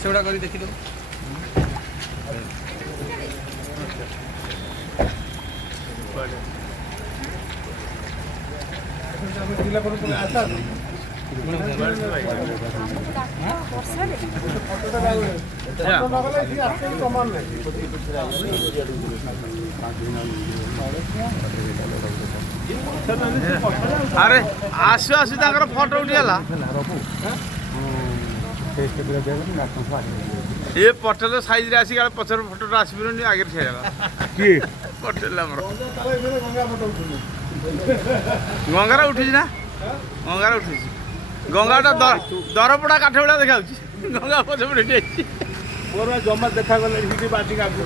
सेगुड़ा कर देखी अरे आसु आसु फोटो उठीगला ये पटेल साइज आसिक पचर फोटो आसपारे आगे ठेला किए पटेल गंगार उठी ना गंगार उठी गंगाटा दरपड़ा काठ भाया देखा गंगा पचपटे मोर जमा देखा गले बाटी आगे